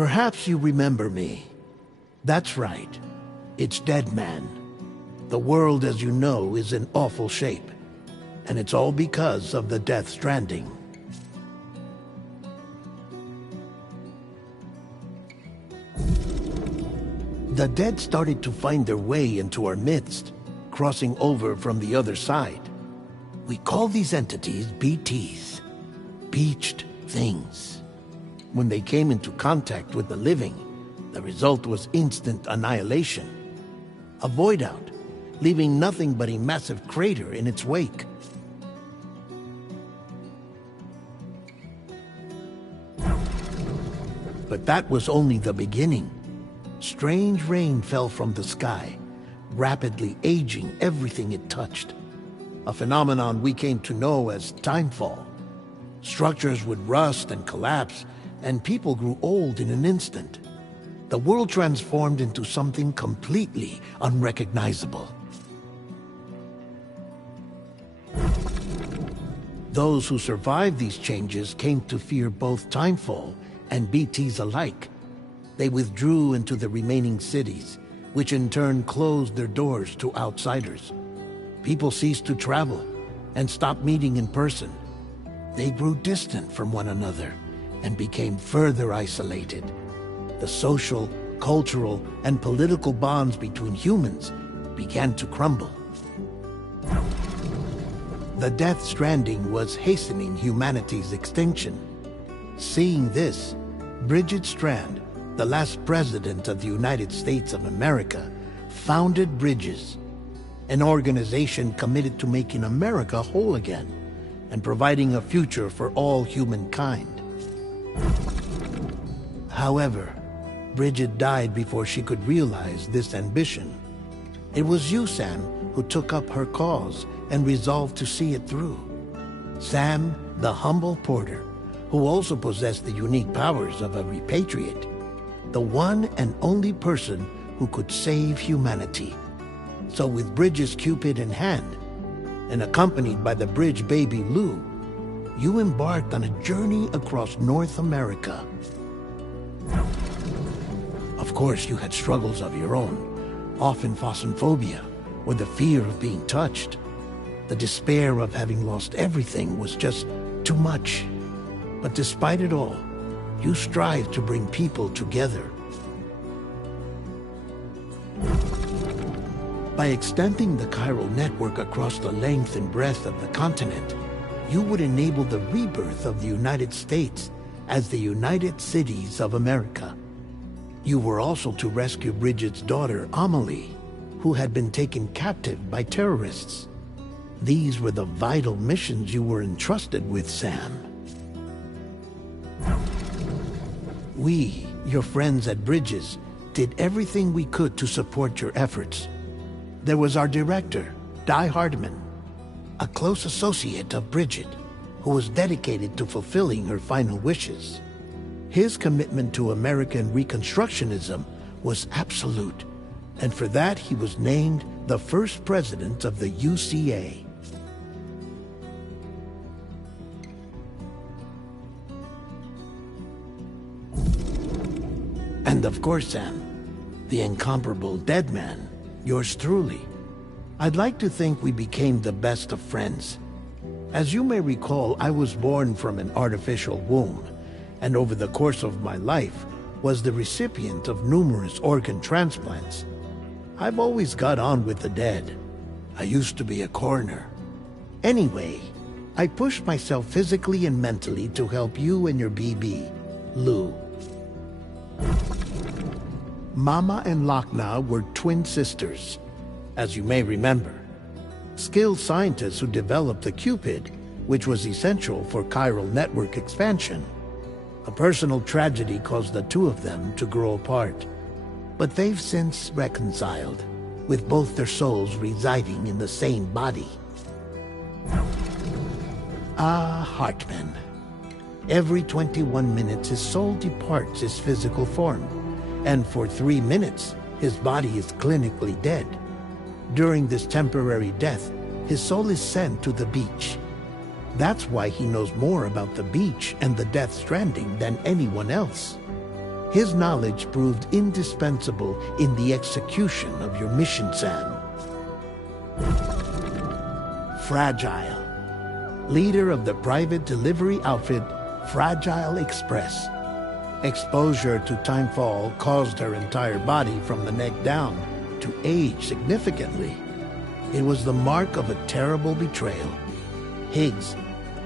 Perhaps you remember me. That's right. It's Dead Man. The world, as you know, is in awful shape. And it's all because of the Death Stranding. The dead started to find their way into our midst, crossing over from the other side. We call these entities BTs, Beached Things. When they came into contact with the living, the result was instant annihilation. A void out, leaving nothing but a massive crater in its wake. But that was only the beginning. Strange rain fell from the sky, rapidly aging everything it touched. A phenomenon we came to know as timefall. Structures would rust and collapse, and people grew old in an instant. The world transformed into something completely unrecognizable. Those who survived these changes came to fear both timefall and BTs alike. They withdrew into the remaining cities, which in turn closed their doors to outsiders. People ceased to travel and stopped meeting in person. They grew distant from one another and became further isolated. The social, cultural, and political bonds between humans began to crumble. The Death Stranding was hastening humanity's extinction. Seeing this, Bridget Strand, the last president of the United States of America, founded Bridges, an organization committed to making America whole again and providing a future for all humankind. However, Bridget died before she could realize this ambition. It was you, Sam, who took up her cause and resolved to see it through. Sam, the humble porter, who also possessed the unique powers of a repatriate, the one and only person who could save humanity. So with Bridges' Cupid in hand, and accompanied by the bridge baby Lou, you embarked on a journey across North America. Of course, you had struggles of your own, often phasmophobia, or the fear of being touched. The despair of having lost everything was just too much. But despite it all, you strive to bring people together. By extending the chiral network across the length and breadth of the continent, you would enable the rebirth of the United States as the United Cities of America. You were also to rescue Bridget's daughter, Amelie, who had been taken captive by terrorists. These were the vital missions you were entrusted with, Sam. We, your friends at Bridges, did everything we could to support your efforts. There was our director, Di Hardman, a close associate of Bridget, who was dedicated to fulfilling her final wishes. His commitment to American Reconstructionism was absolute, and for that he was named the first president of the UCA. And of course, Sam, the incomparable Dead Man, yours truly. I'd like to think we became the best of friends. As you may recall, I was born from an artificial womb, and over the course of my life was the recipient of numerous organ transplants. I've always got on with the dead. I used to be a coroner. Anyway, I pushed myself physically and mentally to help you and your BB, Lou. Mama and Lakna were twin sisters, as you may remember. Skilled scientists who developed the Cupid, which was essential for chiral network expansion. A personal tragedy caused the two of them to grow apart, but they've since reconciled, with both their souls residing in the same body. Ah, Hartman. Every 21 minutes his soul departs his physical form, and for 3 minutes his body is clinically dead. During this temporary death, his soul is sent to the beach. That's why he knows more about the beach and the Death Stranding than anyone else. His knowledge proved indispensable in the execution of your mission, Sam. Fragile, leader of the private delivery outfit Fragile Express. Exposure to timefall caused her entire body from the neck down to age significantly. It was the mark of a terrible betrayal. Higgs,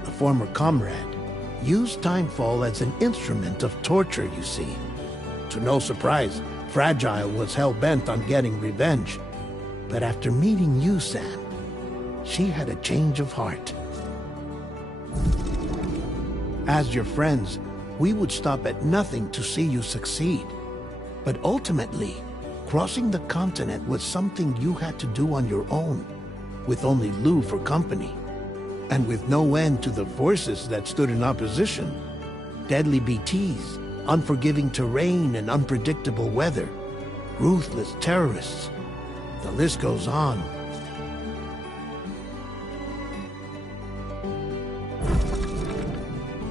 a former comrade, used timefall as an instrument of torture, you see. To no surprise, Fragile was hell-bent on getting revenge. But after meeting you, Sam, she had a change of heart. As your friends, we would stop at nothing to see you succeed. But ultimately, crossing the continent was something you had to do on your own, with only Lou for company. And with no end to the forces that stood in opposition. Deadly BTs, unforgiving terrain and unpredictable weather, ruthless terrorists. The list goes on.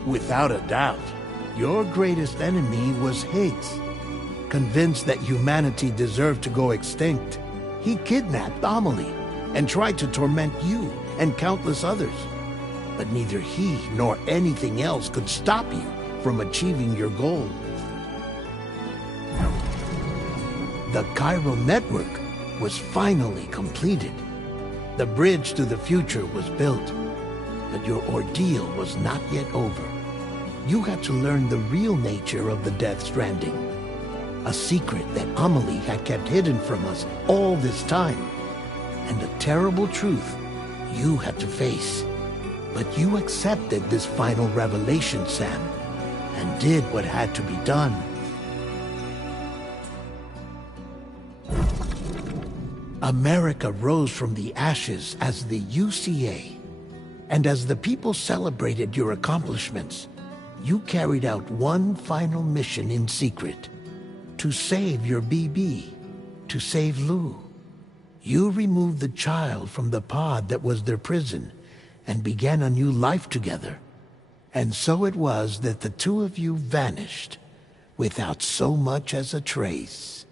Without a doubt, your greatest enemy was Higgs. Convinced that humanity deserved to go extinct, he kidnapped Amelie and tried to torment you and countless others. But neither he nor anything else could stop you from achieving your goal. The chiral network was finally completed. The bridge to the future was built, but your ordeal was not yet over. You had to learn the real nature of the Death Stranding, a secret that Amelie had kept hidden from us all this time, and a terrible truth you had to face. But you accepted this final revelation, Sam, and did what had to be done. America rose from the ashes as the UCA, and as the people celebrated your accomplishments, you carried out one final mission in secret, to save your BB, to save Lou. You removed the child from the pod that was their prison, and began a new life together. And so it was that the two of you vanished, without so much as a trace.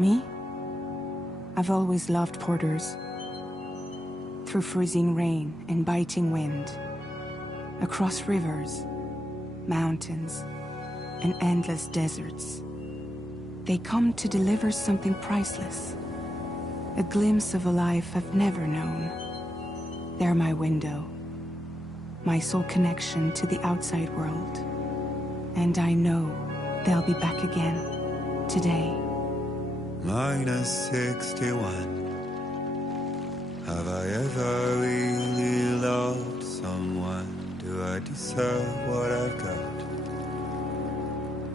Me? I've always loved porters. Through freezing rain and biting wind, across rivers, mountains, and endless deserts, they come to deliver something priceless, a glimpse of a life I've never known. They're my window, my sole connection to the outside world. And I know they'll be back again, today. -61. Have I ever really loved someone? Do I deserve what I've got?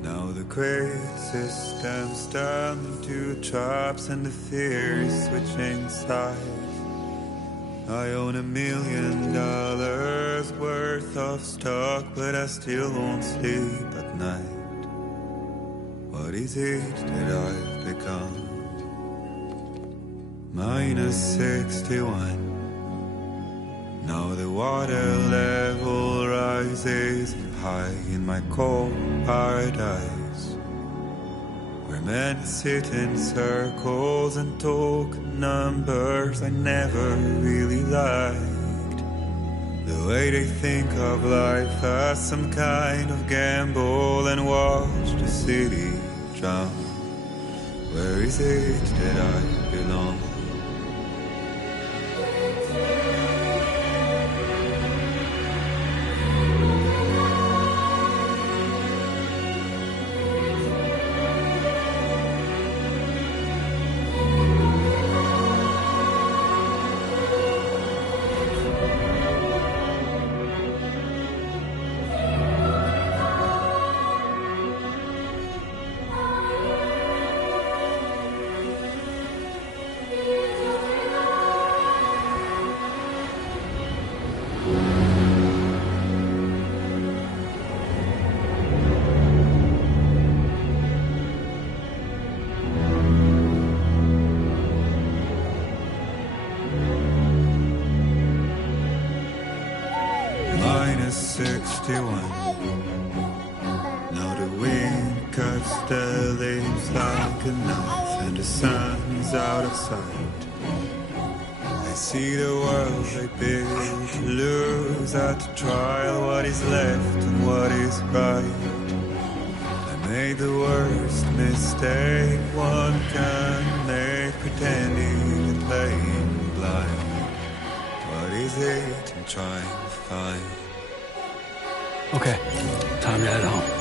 Now the great system's turned into traps and the fear is switching sides. I own $1 million worth of stock, but I still won't sleep at night. What is it that I've become? -61. Now the water level rises high in my cold paradise, where men sit in circles and talk numbers I never really liked. The way they think of life as some kind of gamble and watch the city drown. Where is it that I belong? -61. Now the wind cuts the leaves like a knife and the sun is out of sight. I see the world I built to lose at the trial, what is left and what is right. I made the worst mistake one can make, pretending and playing blind. What is it I'm trying to find? Okay, time to head home.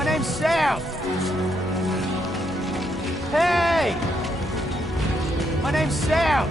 My name's Sam! Hey! My name's Sam!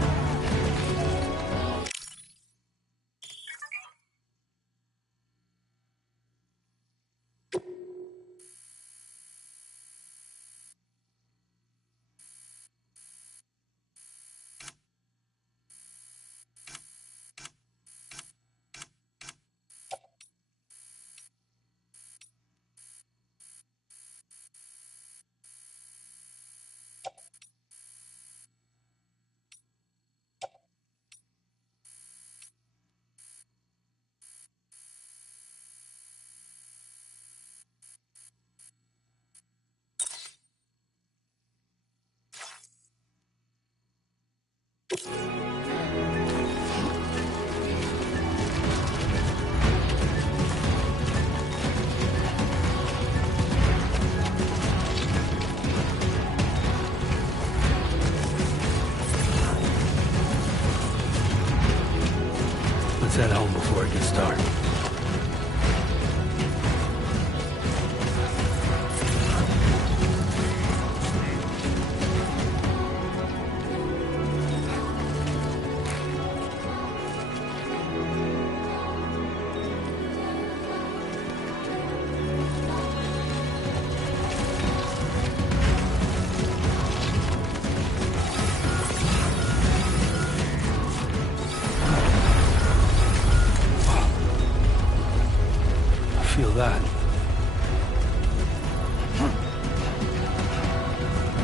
Let's head home before it gets dark. Feel that.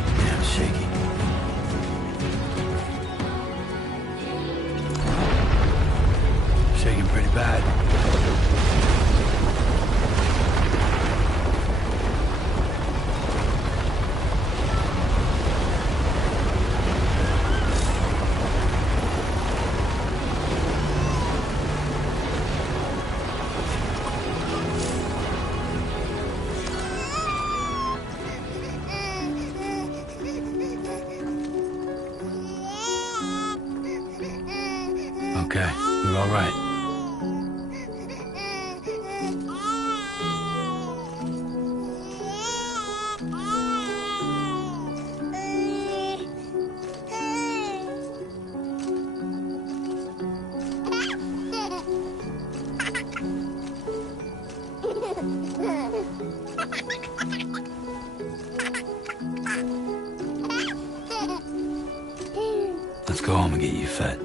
Yeah, it's shaky. Shaking pretty bad. Okay, you're all right. Let's go home and get you fed.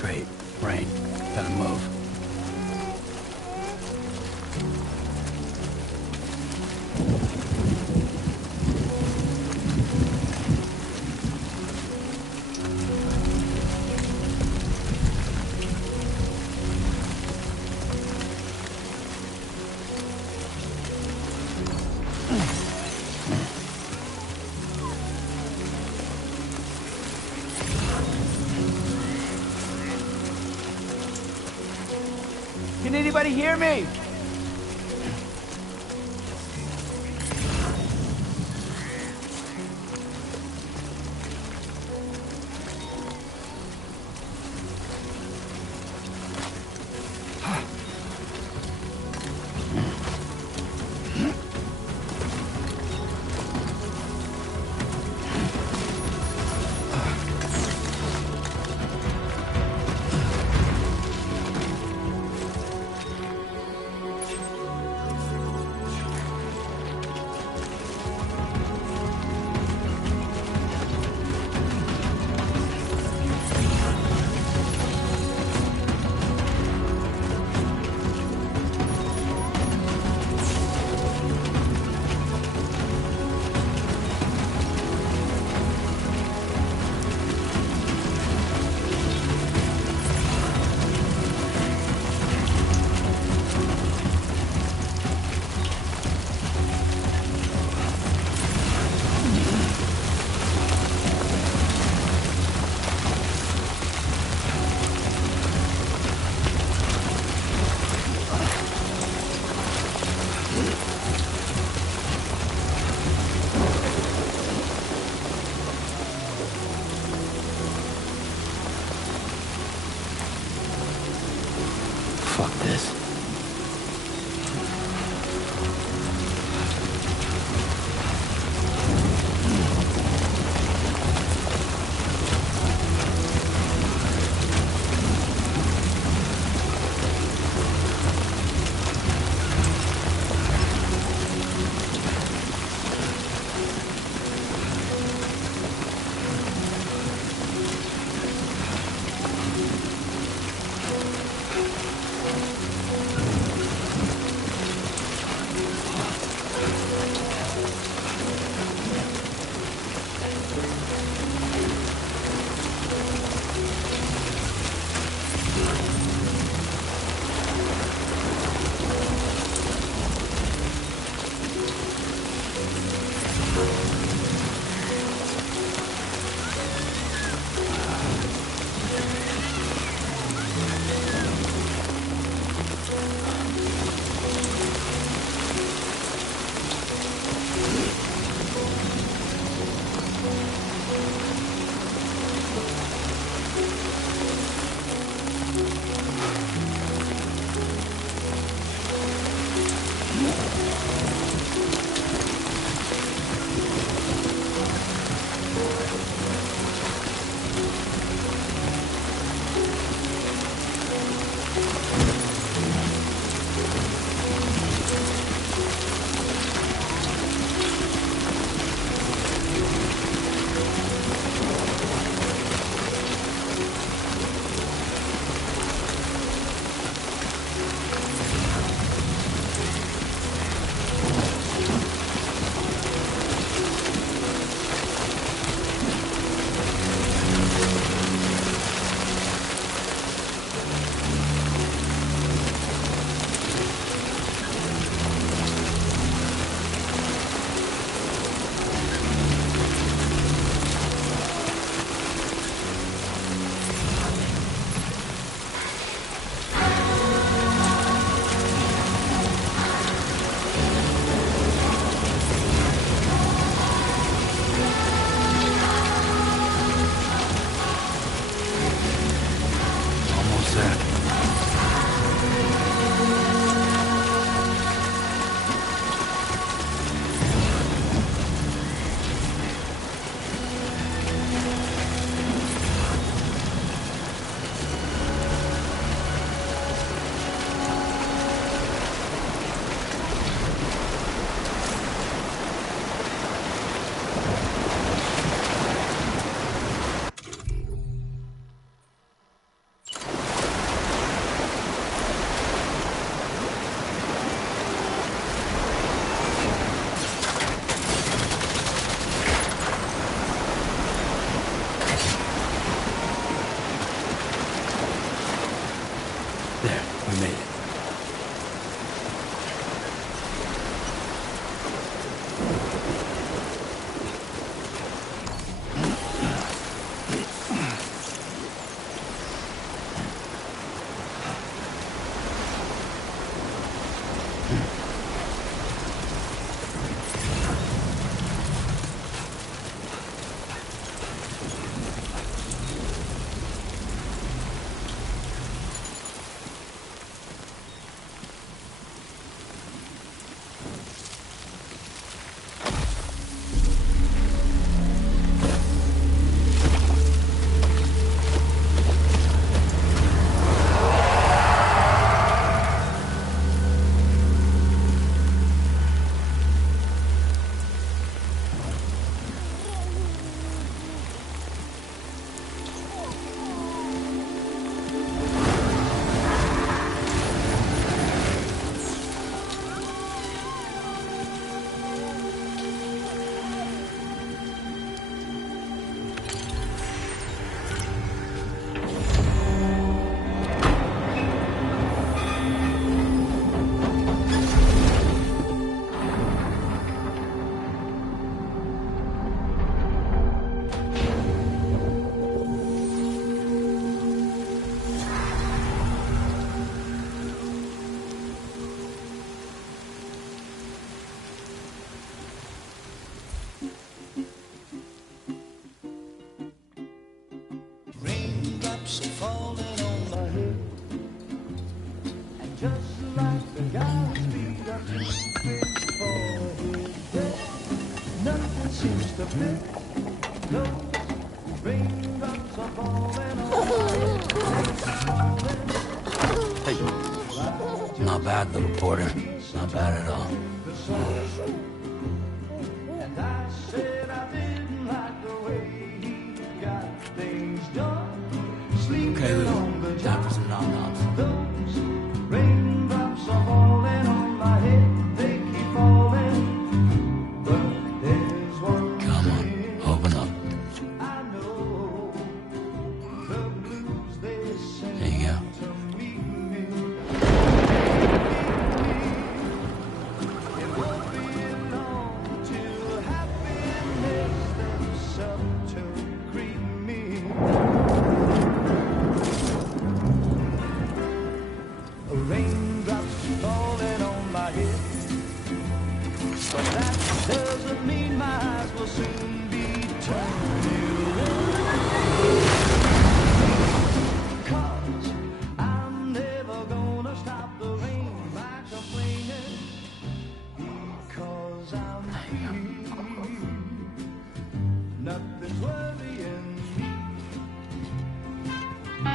Great. Rain. Gotta move. Can anybody hear me? Hey. Not bad, little porter. Not bad at all. Okay, Lou. Time for some nom-noms. Raindrops are falling on my head, they keep falling. But there's one Come on, open up. I know, the blues they sing There you go. to meet me. It won't be long till happiness steps up to greet me. Raindrops falling on my head, but that doesn't mean my eyes will soon be turning red. 'Cause I'm never gonna stop the rain by complaining, because I'm free. Nothing's worrying me.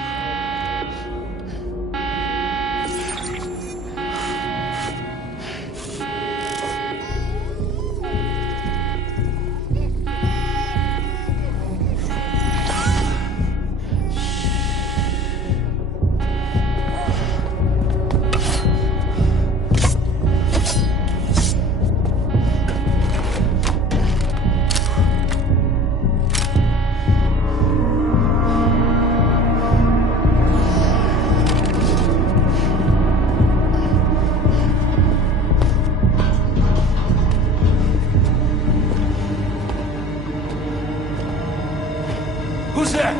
Who's there?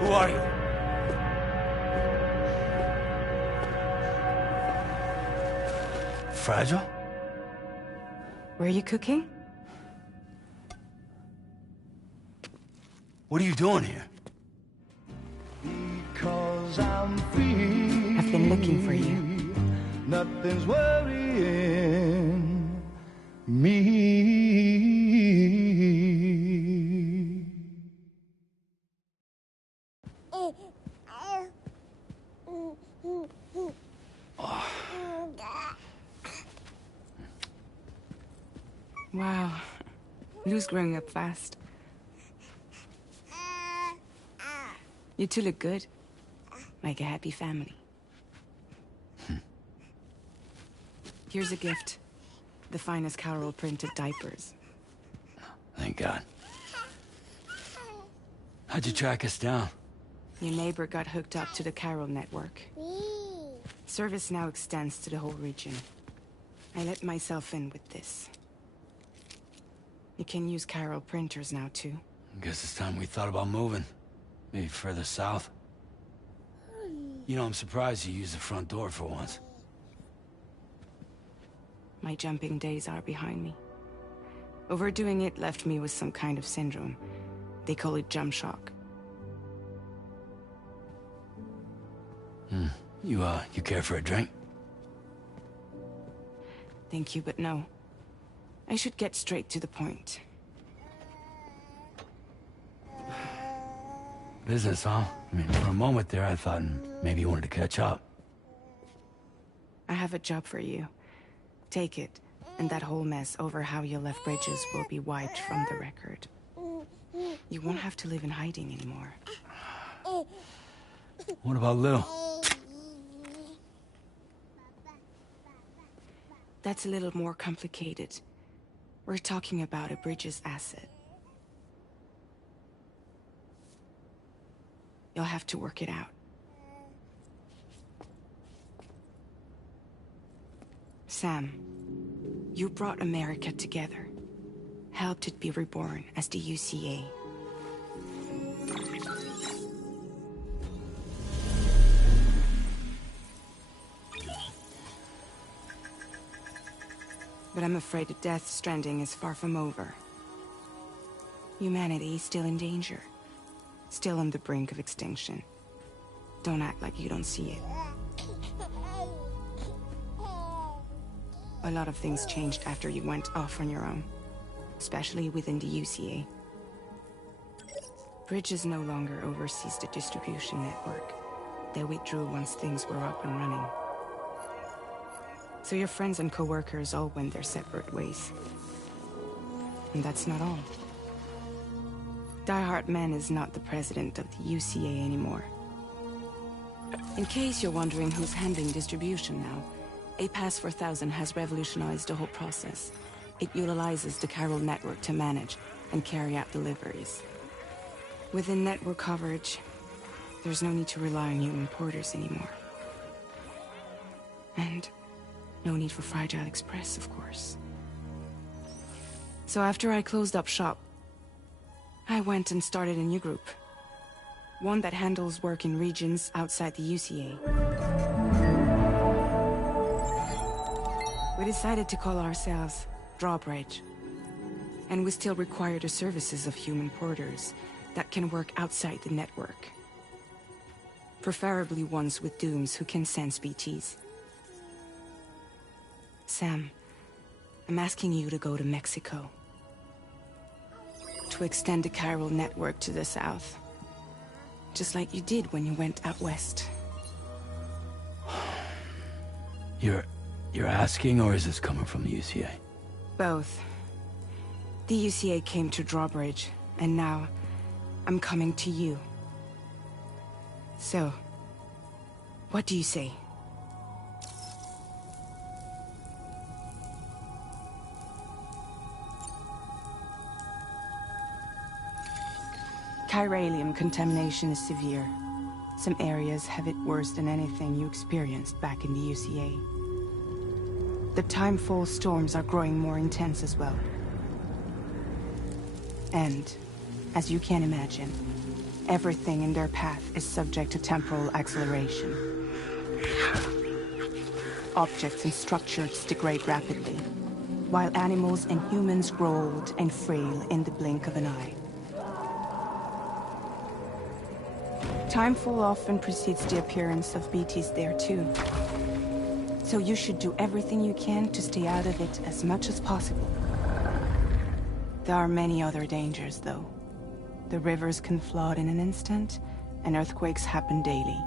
Who are you? Fragile? Were you cooking? What are you doing here? Because I'm free. I've been looking for you. Nothing's worrying me. Wow. Lou's growing up fast. You two look good. Like a happy family. Here's a gift. The finest Carol printed diapers. Thank God. How'd you track us down? Your neighbor got hooked up to the Carol network. Service now extends to the whole region. I let myself in with this. You can use Carol printers now, too. Guess it's time we thought about moving. Maybe further south. You know, I'm surprised you used the front door for once. My jumping days are behind me. Overdoing it left me with some kind of syndrome. They call it jump shock. You care for a drink? Thank you, but no. I should get straight to the point. Business, huh? I mean, for a moment there, I thought maybe you wanted to catch up. I have a job for you. Take it, and that whole mess over how you left Bridges will be wiped from the record. You won't have to live in hiding anymore. What about Lou? That's a little more complicated. We're talking about a Bridges asset. You'll have to work it out. Sam, you brought America together. Helped it be reborn as the UCA. But I'm afraid the death stranding is far from over. Humanity is still in danger. Still on the brink of extinction. Don't act like you don't see it. A lot of things changed after you went off on your own, especially within the UCA. Bridges no longer oversees the distribution network. They withdrew once things were up and running. So your friends and co-workers all went their separate ways. And that's not all. Die Hartman is not the president of the UCA anymore. In case you're wondering who's handling distribution now, A Pass 4000 has revolutionized the whole process. It utilizes the chiral network to manage and carry out deliveries. Within network coverage, there's no need to rely on human porters anymore. And no need for Fragile Express, of course. So after I closed up shop, I went and started a new group. One that handles work in regions outside the UCA. We decided to call ourselves Drawbridge. And we still require the services of human porters that can work outside the network. Preferably ones with dooms who can sense BTs. Sam, I'm asking you to go to Mexico. To extend the chiral network to the south. Just like you did when you went out west. You're asking, or is this coming from the UCA? Both. The UCA came to Drawbridge, and now I'm coming to you. So, what do you say? Chiralium contamination is severe. Some areas have it worse than anything you experienced back in the UCA. The timefall storms are growing more intense as well. And, as you can imagine, everything in their path is subject to temporal acceleration. Objects and structures degrade rapidly, while animals and humans grow old and frail in the blink of an eye. Timefall often precedes the appearance of BTs there too. So you should do everything you can to stay out of it as much as possible. There are many other dangers, though. The rivers can flood in an instant, and earthquakes happen daily.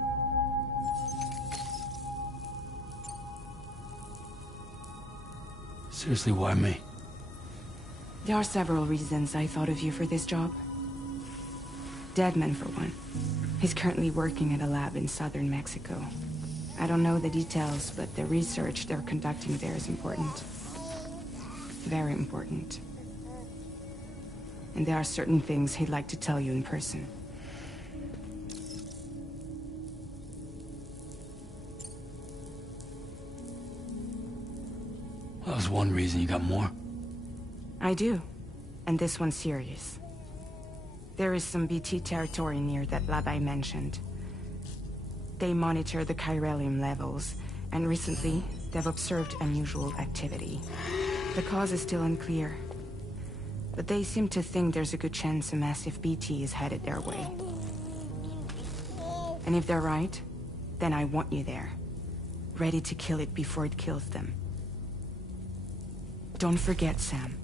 Seriously, why me? There are several reasons I thought of you for this job. Deadman, for one. He's currently working at a lab in southern Mexico. I don't know the details, but the research they're conducting there is important. Very important. And there are certain things he'd like to tell you in person. That was one reason. You got more? I do. And this one's serious. There is some BT territory near that lab I mentioned. They monitor the chiralium levels, and recently, they've observed unusual activity. The cause is still unclear, but they seem to think there's a good chance a massive BT is headed their way. And if they're right, then I want you there, ready to kill it before it kills them. Don't forget, Sam.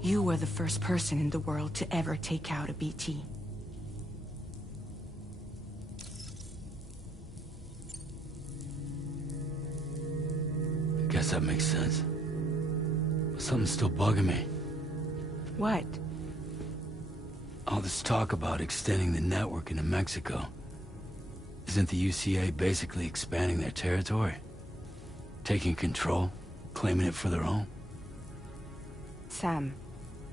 You were the first person in the world to ever take out a BT. Guess that makes sense. But something's still bugging me. What? All this talk about extending the network into Mexico. Isn't the UCA basically expanding their territory? Taking control? Claiming it for their own? Sam,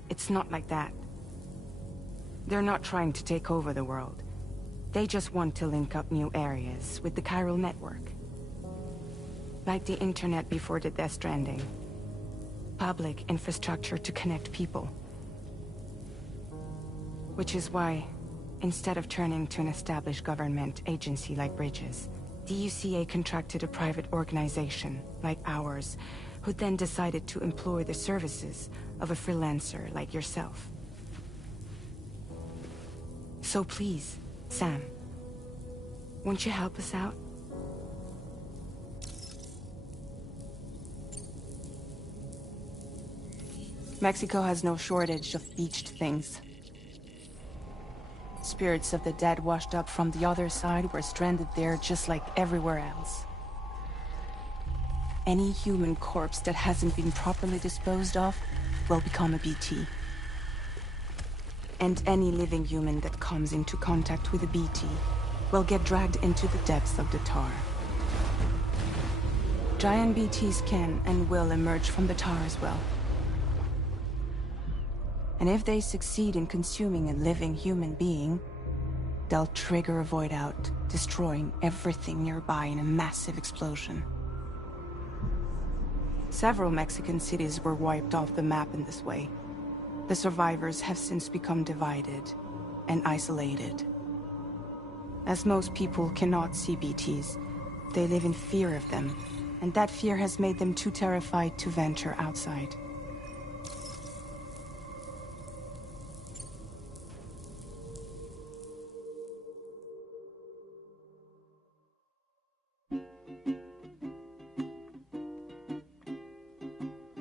it's not like that. They're not trying to take over the world. They just want to link up new areas with the chiral network. Like the internet before the Death Stranding. Public infrastructure to connect people. Which is why, instead of turning to an established government agency like Bridges, the UCA contracted a private organization, like ours, who then decided to employ the services of a freelancer like yourself. So please, Sam, won't you help us out? Mexico has no shortage of beached things. Spirits of the dead washed up from the other side were stranded there just like everywhere else. Any human corpse that hasn't been properly disposed of will become a BT. And any living human that comes into contact with a BT will get dragged into the depths of the tar. Giant BTs can and will emerge from the tar as well. And if they succeed in consuming a living human being, they'll trigger a void out, destroying everything nearby in a massive explosion. Several Mexican cities were wiped off the map in this way. The survivors have since become divided and isolated. As most people cannot see BTs, they live in fear of them, and that fear has made them too terrified to venture outside.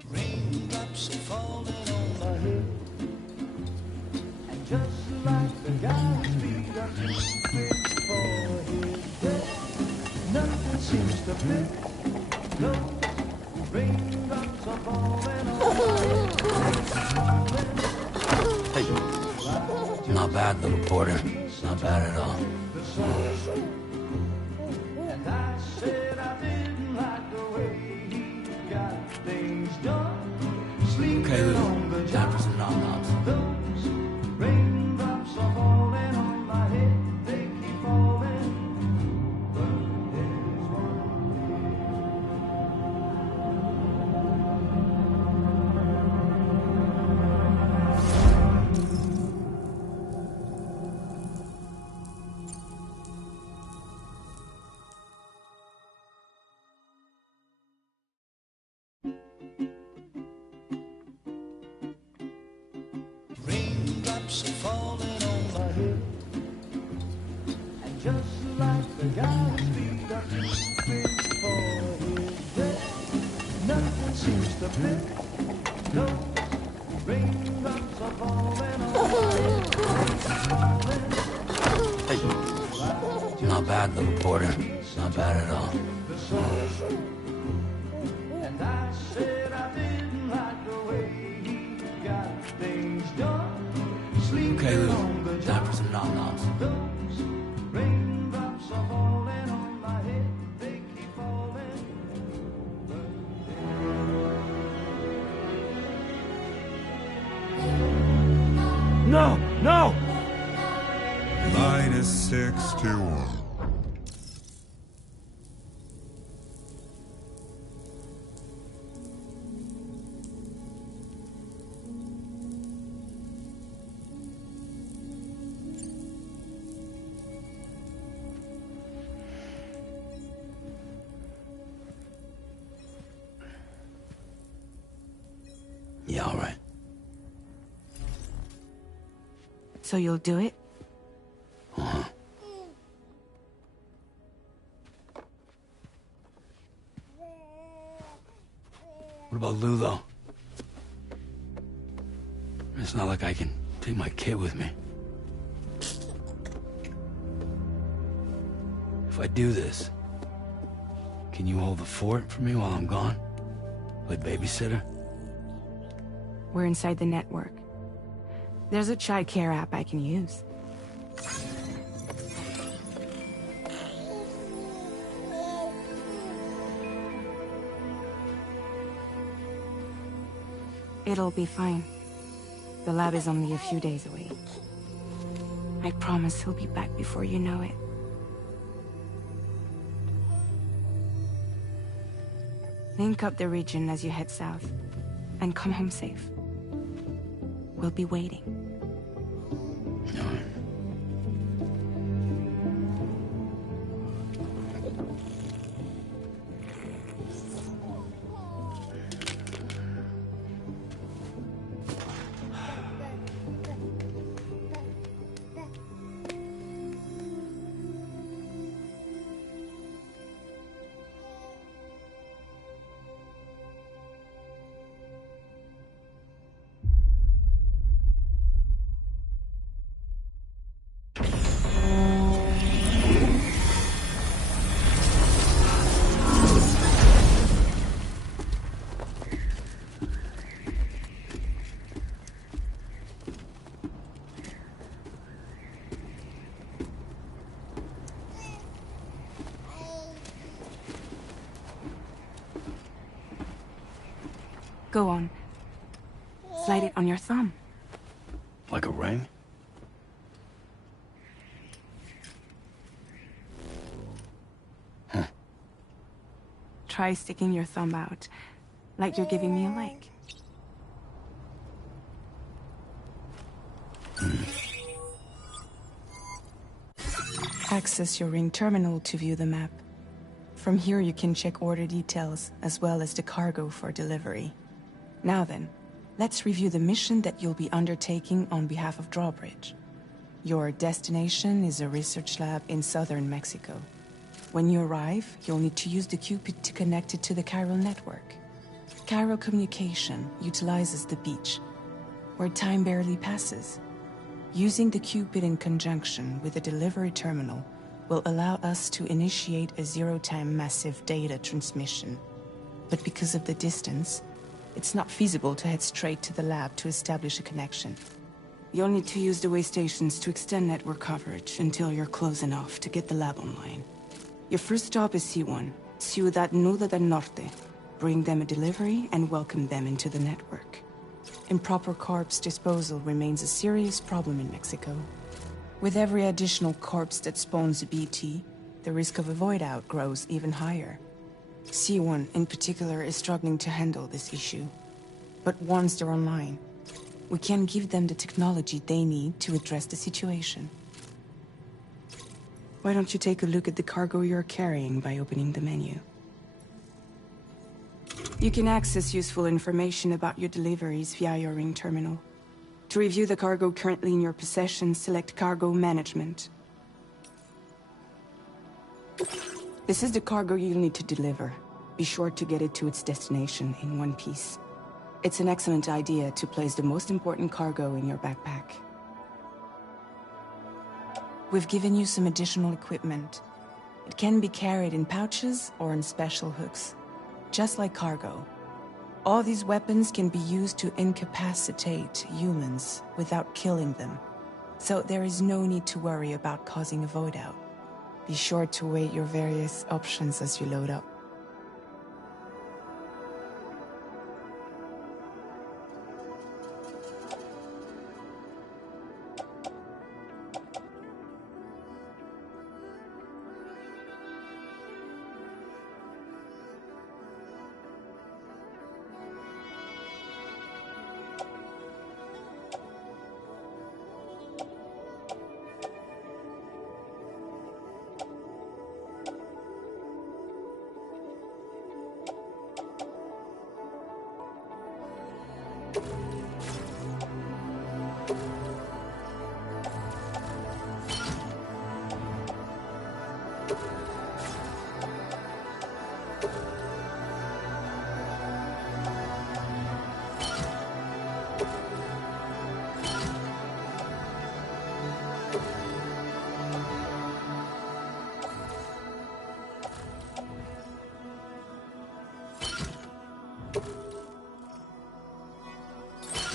Raindrops are falling on my head, and just like the guy's feet are moving for his death, nothing seems to fit. No, raindrops are falling on my head. Hey, not bad, little porter. Not bad at all. And I said I didn't like the way he got things done. Okay, Lou, time for some nom-noms. Those raindrops are falling on my head, they keep falling. But there's raindrops are falling on my head, and just like the guy's feet are moving for his death, nothing seems to fit. No, raindrops are falling on my head. Hey, not bad, little porter. Not bad at all. And I said I didn't like the way he got things done. Okay, Lou, time for some nom-noms. Those raindrops are falling on my head, they keep falling. No! No! -61. Yeah, all right. So you'll do it? Uh-huh. What about Lou, though? It's not like I can take my kid with me. If I do this, can you hold the fort for me while I'm gone? Play babysitter? We're inside the network. There's a child care app I can use. It'll be fine. The lab is only a few days away. I promise he'll be back before you know it. Link up the region as you head south, and come home safe. We'll be waiting. All right. Go on. Slide it on your thumb. Like a ring? Try sticking your thumb out, like you're giving me a like. Access your ring terminal to view the map. From here you can check order details, as well as the cargo for delivery. Now then, let's review the mission that you'll be undertaking on behalf of Drawbridge. Your destination is a research lab in southern Mexico. When you arrive, you'll need to use the Cupid to connect it to the chiral network. Chiral communication utilizes the beach, where time barely passes. Using the Cupid in conjunction with the delivery terminal will allow us to initiate a zero-time massive data transmission. But because of the distance, it's not feasible to head straight to the lab to establish a connection. You'll need to use the way stations to extend network coverage until you're close enough to get the lab online. Your first stop is C1, Ciudad Nuda del Norte. Bring them a delivery and welcome them into the network. Improper corpse disposal remains a serious problem in Mexico. With every additional corpse that spawns a BT, the risk of a void out grows even higher. C1 in particular is struggling to handle this issue. But once they're online, we can give them the technology they need to address the situation. Why don't you take a look at the cargo you're carrying by opening the menu? You can access useful information about your deliveries via your ring terminal. To review the cargo currently in your possession, select Cargo Management. This is the cargo you'll need to deliver. Be sure to get it to its destination in one piece. It's an excellent idea to place the most important cargo in your backpack. We've given you some additional equipment. It can be carried in pouches or in special hooks, just like cargo. All these weapons can be used to incapacitate humans without killing them, so there is no need to worry about causing a void out. Be sure to weigh your various options as you load up.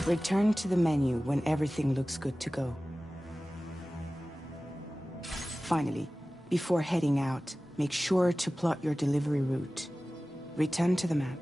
Return to the menu when everything looks good to go. Finally, before heading out, make sure to plot your delivery route. Return to the map.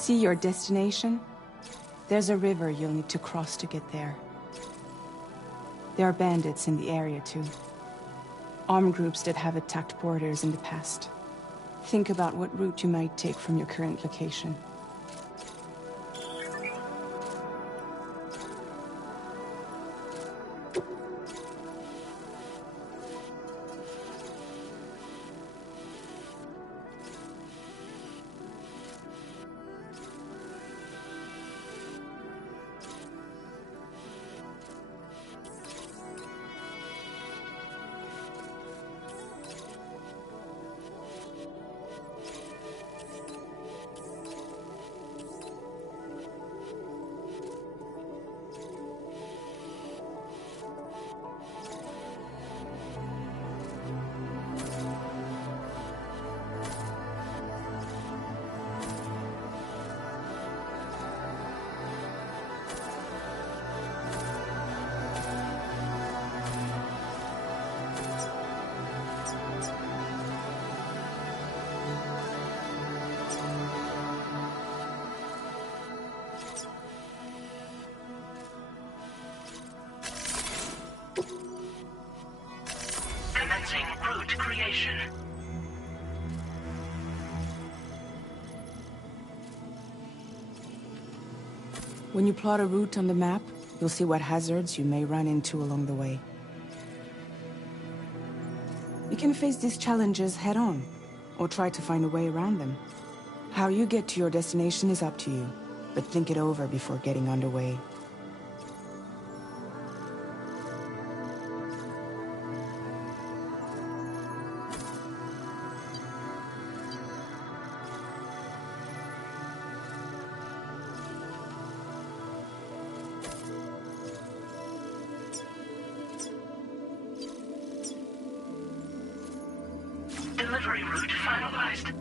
See your destination? There's a river you'll need to cross to get there. There are bandits in the area too. Armed groups that have attacked borders in the past. Think about what route you might take from your current location. Commencing route creation. When you plot a route on the map, you'll see what hazards you may run into along the way. You can face these challenges head-on, or try to find a way around them. How you get to your destination is up to you, but think it over before getting underway. Delivery route finalized.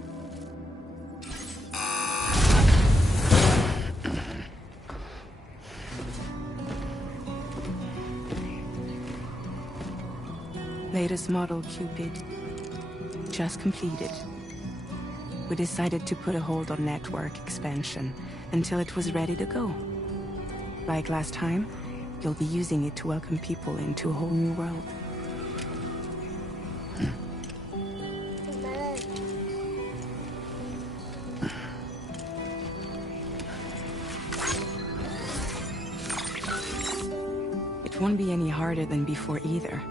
Latest model Cupid. Just completed. We decided to put a hold on network expansion until it was ready to go. Like last time, you'll be using it to welcome people into a whole new world. It won't be any harder than before either.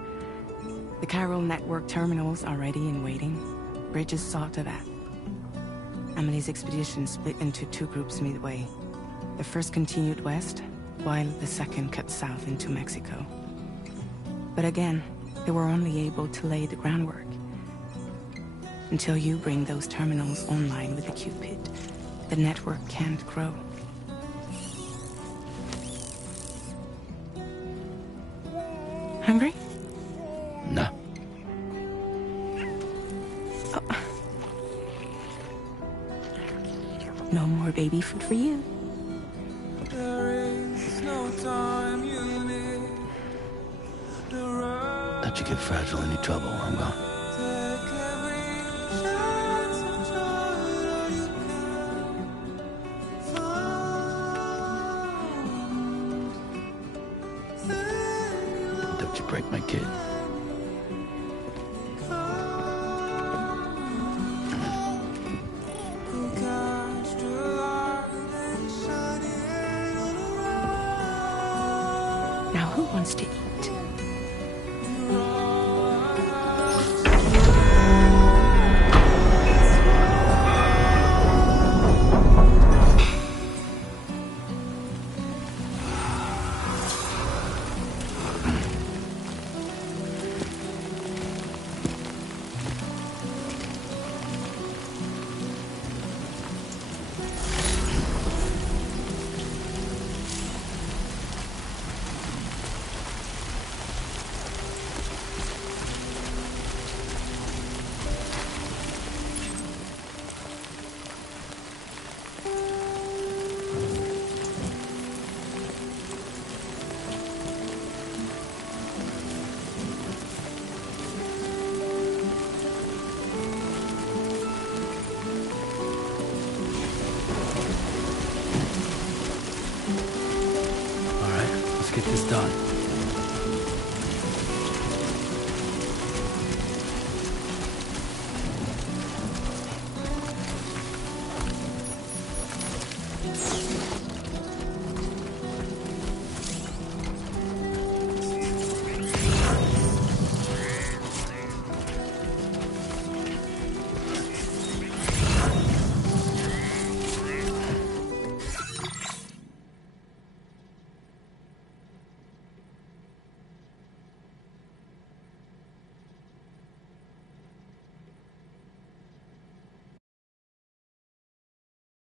The Chiral network terminals are ready and waiting. Bridges saw to that. Emily's expedition split into two groups midway. The first continued west, while the second cut south into Mexico. But again, they were only able to lay the groundwork. Until you bring those terminals online with the Cupid, the network can't grow. Hungry? No. Oh. No more baby food for you. Let you get fragile any trouble, I'm gone. Don't you break my kid. Now who wants to eat?